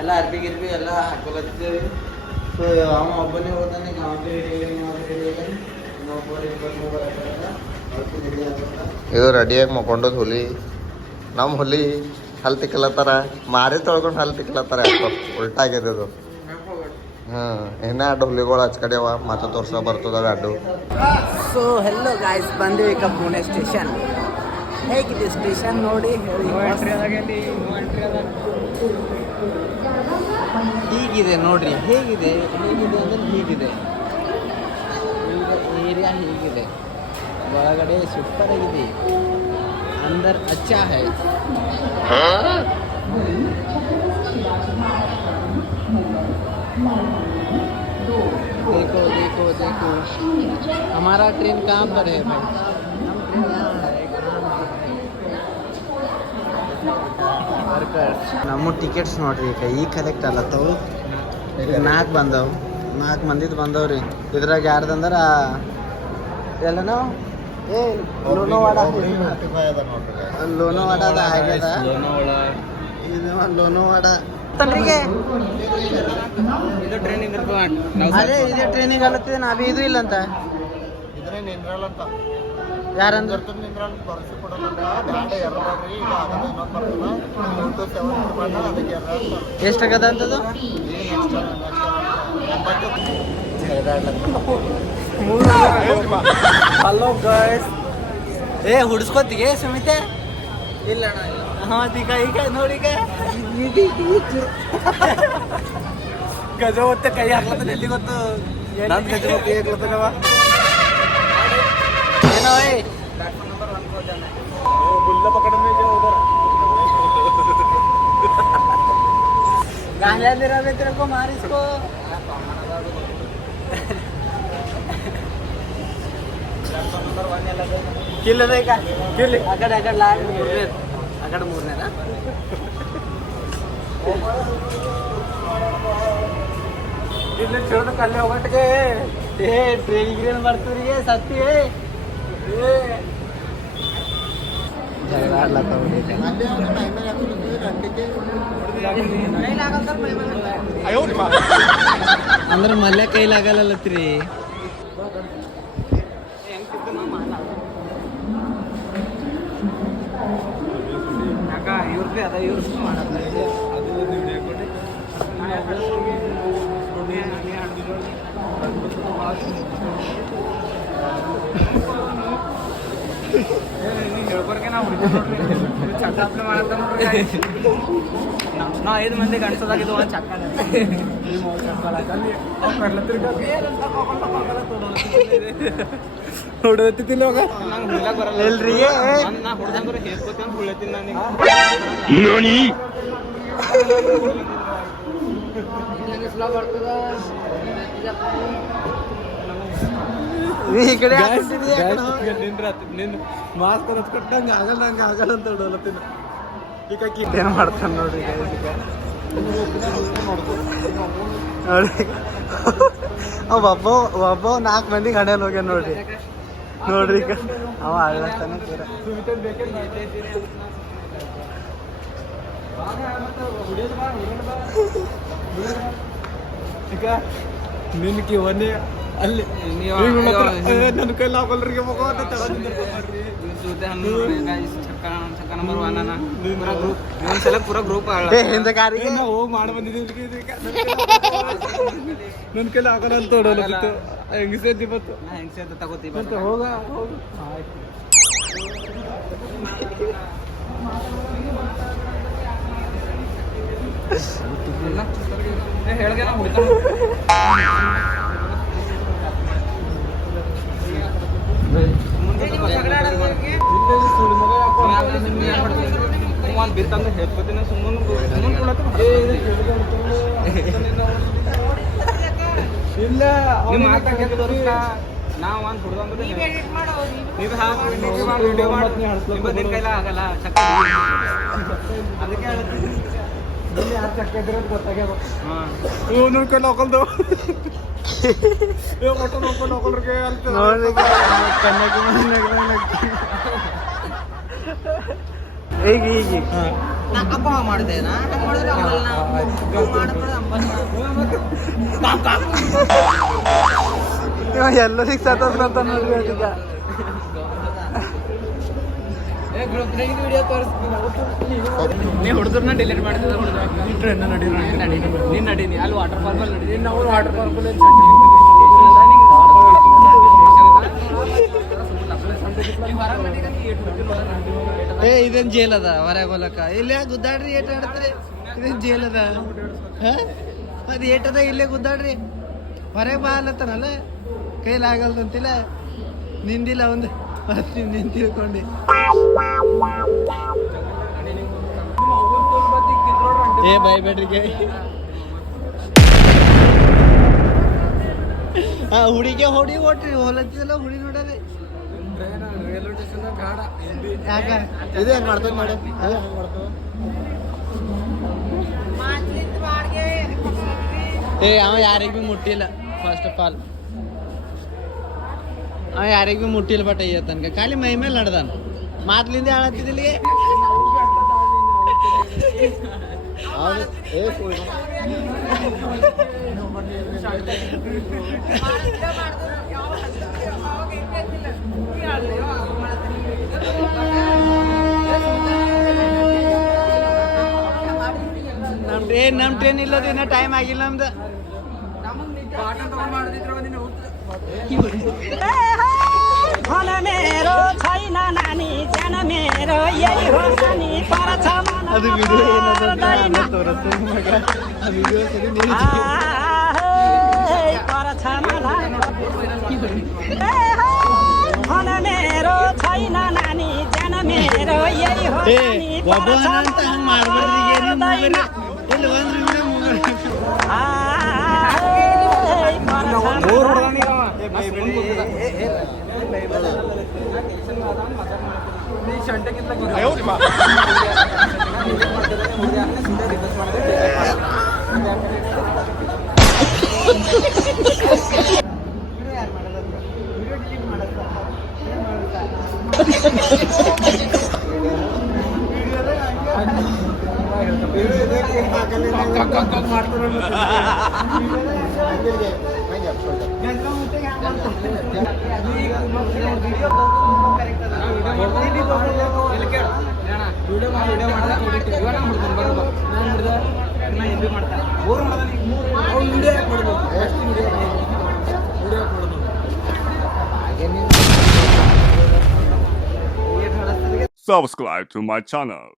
ಎಲ್ಲ ಅರ್ಬಿ ಗಿರ್ಬಿ ಎಲ್ಲ ಹಾಕೊಳತ್ತೀವಿ. ಸೊ ಅವ ಒಬ್ಬನೇ ಹೋದಾನೆ ಇನ್ನೊಬ್ಬರು ಇದು ರೆಡಿಯಾಗಿ ಮಕ್ಕೊಂಡದ್ ಹುಲಿ. ನಮ್ಮ ಹುಲಿ ಹಲ್ ತಿಕ್ಲತ್ತಾರ, ಮಾರಿ ತೊಳ್ಕೊಂಡು ಹಲ್ ತಿಕ್ಲತ್ತಾರ. ಉಲ್ಟಾ ಆಗ್ಯದ ಇದು. ಇನ್ನ ಎರಡು ಹುಲಿಗಳು ಹಚ್ ಕಡೆ ಅವ, ಮತ್ತೆ ತೋರ್ಸ ಬರ್ತದವ ಎರಡು. ಸೊ ಹೆಲೋ ಗಾಯ್ಸ್, ಬಂದಿವಿ ಈಗ ಪುಣೆ ಸ್ಟೇಷನ್. ಹೇಗಿದೆ ಸ್ಟೇಷನ್ ನೋಡಿ ಹೀಗಿದೆ ನೋಡ್ರಿ. ಹೇಗಿದೆ ಅಂದ್ರೆ ಹೀಗಿದೆ ಏರಿಯಾ, ಹೀಗಿದೆ ಒಳಗಡೆ ಸೂಪರ್ ಆಗಿದೆ. ಅಂದರ್ ಅಚ್ಚಾ ಹೈ. देखो देखो देखो हमारा ट्रेन कहाँ पर है भाई? ನಮ್ಮ ಟಿಕೆಟ್ಸ್ ನೋಡ್ರಿ ಈಗ ಕಲೆಕ್ಟ್ ಆಗತ್ತವು. ಈಗ 4 ಬಂದವು, 4 ಮಂದಿದು ಬಂದವ್ರಿ. ಇದ್ರಾಗ ಯಾರ್ದಂದ್ರ ಎಲ್ಲ ನಾವು ಲೋನೋವಾಡ ಲೋನೋವಾಡದ ಆಗ್ಯದ. ಇದು ಲೋನೋವಾಡ ಅದೇ ಇದೇ ಟ್ರೈನಿಂಗ್ ಅಲ್ಲತ್ತಿದೆ. ನಾವೇ ಇದು ಇಲ್ಲ ಅಂತ ಯಾರಂದ್ರೆ ಎಷ್ಟಾಗದ ಅಂತದು? ಹಲೋ ಗೈಸ್, ಏ ಹುಡ್ಸ್ಕೊತಿಗೆ ಸುಮಿತೆ ಇಲ್ಲ ಈಗ ಈಗ ನೋಡಿ ಗಜ ಹೊತ್ತೆ ಕೈ ಹಾಕ್ಲತ್ತಾನೆ. ಎಲ್ಲಿ ಗೊತ್ತು ನನ್ನ ಗಜ ಹೊತ್ತೆ ಹಾಕ್ಲತ್ತಾನವ ಏನೋ गांजा तेरे को मार इसको. किल नाही का किल अकड अकड लाग मूरने अकड मूरने ना ಇಲ್ಲಿ ಚೋಟ ಕಲ್ಲೆ ಹೋಗಟ್ಗೆ ಏ ಟ್ರೈನ್ ಗ್ರೇನ್ ಬರ್ತೀರಿ ಸತ್ತಿ ಏ ಜಗಳ ಆಡ್ಲತ್ತಾವ. ಅಂದ್ರೆ ಮಲ್ಯ ಕೈಲಾಗಲ್ಲತ್ರಿ. ಇವ್ರಿಗೆ ಅದ ಇವ್ರು ಮಾಡಲ್ಲ. ಹೇಳ್ಕೊರ್ಗೆ ನಾವು ಚಕ್ಕಾಪ್ಲೆ ಮಾಡತ್ತ ನಾ 5 ಮಂದಿ ಗಂಡಸದಾಗಿದ್ದು ಒಂದು ಚಕ್ಕ ಹೊಡತಿಲ್ಲ ಎಲ್ರಿ ನಾ ಹೊಡ್ದಂಗ್ರೆ ಹೇಳ್ಕೊತ ಅಂತ ಹುಳತೀನಿ ನಾನು. ಈ ಕಡೆ ನಿನ್ನ ಮಾಸ್ಕ್ ಹಚ್ಕೊಟ್ಟಂಗೆ ಆಗಲ್ಲ, ಹಂಗೆ ಆಗಲ್ಲ ಅಂತ ಹೊಡಲತ್ತೀನಿ. ಈಗ ಏನು ಮಾಡ್ತಾನೆ ನೋಡ್ರಿ ನೋಡಿ. ಒಬ್ಬ 4 ಮಂದಿಗೆ ಹಣೆಯಲ್ಲಿ ಹೋಗ್ಯ ನೋಡ್ರಿ ನೋಡ್ರಿ. ಈಗ ಅವ ಆಗ್ಲತ್ತಾನೆ ಪೂರ. ಈಗ ನಿನ್ಗೆ ಒಂದೇ ಅಲ್ಲಿ ನನ್ನ ಕೈಲಿ ಹಾಕೊಲ್ರಿಗೆ ಪೂರ ಗ್ರೂಪ್ ಹೋಗಿ ಮಾಡಿ ಬಂದಿದ್ದೀವಿ. ನನ್ನ ಕೈಲಿ ಹಾಕೋಲ್ಲ ಅಂತ ಹೊಡೋಲತ್ತಿತ್ತು. ಹೆಂಗಸೆ ಇವತ್ತು ಹೆಂಗಸೆ ಅಂತ ತಗೋತೀವಿ. ಹೋಗ ಹೇಳ್ಗೆ ನಾವು ಹುಡ್ತಾ ಬಿತ್ತಂದ್ರೆ ಹೇಳ್ಕೊತೀನಿ. ಸುಮ್ಮನೆ ಇಲ್ಲ ನಾವು ಒಂದು ಹುಡ್ದಂದ್ರೆ ನೀವು ವಿಡಿಯೋ ಮಾಡಿ ಕೈಲ ಆಗಲ್ಲ. ಅದಕ್ಕೆ ಯಾರು ಚಕ್ಕ ಇದ್ರೆ ಗೊತ್ತಾಗ್ಯದ. ನನ್ನ ಕೈಲಿ ಹಾಕೊಲ್ದು ನೋಡ್ರಿಗೆ ಕನ್ಯಾಕುಮಾರಿ ಈಗ ನಾ ಅಪ್ಪ ಮಾಡಿದೆ ನಾ ಮಾಡಿದ್ರೆ ಎಲ್ಲರಿಗೆ ಸತ್ತ ನೋಡ್ರಿ ಅದೀಗ ನೀ ಹುಡುಗರನ್ನ ಡಿಲೀಟ್ ಮಾಡಿದ್ರೆ ನೀನು ನಡೀನಿ ಅಲ್ಲಿ ವಾಟರ್ ಪಾರ್ಕ್ ಅಲ್ಲಿ ನಡೀನಿ ನಾವು ವಾಟರ್ ಪಾರ್ಕ್ ಏ ಇದೇನ್ ಜೇಲ್ ಅದ ಹೊರಗೆ ಹೋಲಕ್ಕ ಇಲ್ಲೇ ಗುದ್ದಾಡ್ರಿ ಏಟ್ ಆಡ್ತೀರಿ ಇದೇನ್ ಜೇಲ್ ಅದ ಅದು ಏಟದ ಇಲ್ಲೇ ಗುದ್ದಾಡ್ರಿ ಹೊರಗೆ ಬಾ ಅಲ್ಲತ್ತನಲ್ಲ ಕೈಲಾಗಲ್ದಂತಿಲ್ಲ ನಿಂದಿಲ್ಲ ಒಂದು ನಿನ್ ತಿಳ್ಕೊಂಡು ಏ ಬೈಬೇಡ್ರಿ ಹಾ ಹುಡಿಗೆ ಹೊಡಿ ಓಟ್ರಿ ಹೊಲತ್ತಿದಲ್ಲ ಹುಡಿ ನೋಡ್ರಿ ರೈಲ್ವೆ ಸ್ಟೇಷನ್ ಬೇಡ ಯಾಕ ಇದೇನ್ ಮಾಡ್ತದ ನೋಡಿ ಏ ಅವ ಯಾರಿಗ್ ಭೀ ಮುಟ್ಟಿಲ್ಲ ಫಸ್ಟ್ ಆಫ್ ಆಲ್ ಅವ ಯಾರಿಗ್ ಭೀ ಮುಟ್ಟಿಲ್ಲ ಬಟ್ ಅಯ್ಯ ತನಕ ಖಾಲಿ ಮೈ ಮೇಲೆ ನಡ್ದಾನ ಮಾತ್ಲಿಂದ ಹೇಳತ್ತಿದ್ದಿಲ್ಲ ನಮ್ ಟ್ರೈನ್ ಇಲ್ಲದ ಇನ್ನ ಟೈಮ್ ಆಗಿಲ್ಲ ನಮ್ದು मेरो छैन नानी जान मेरो यही हो नानी परछ मन ಅದು ವಿಡಿಯೋ ಏನದ ತೋರಿಸ್ತು ಮಗ ಆ ವಿಡಿಯೋ ಸರಿ परछ मन मेरो छैन नानी जान मेरो यही हो ಏ ಒಬ್ಬನ ಅಂತ ಹಂಗ ಮಾಡ್ಬಾರ್ದು ಇಲ್ಲಿ ಒಂದ್ರಿಂದ Subscribe to my channel.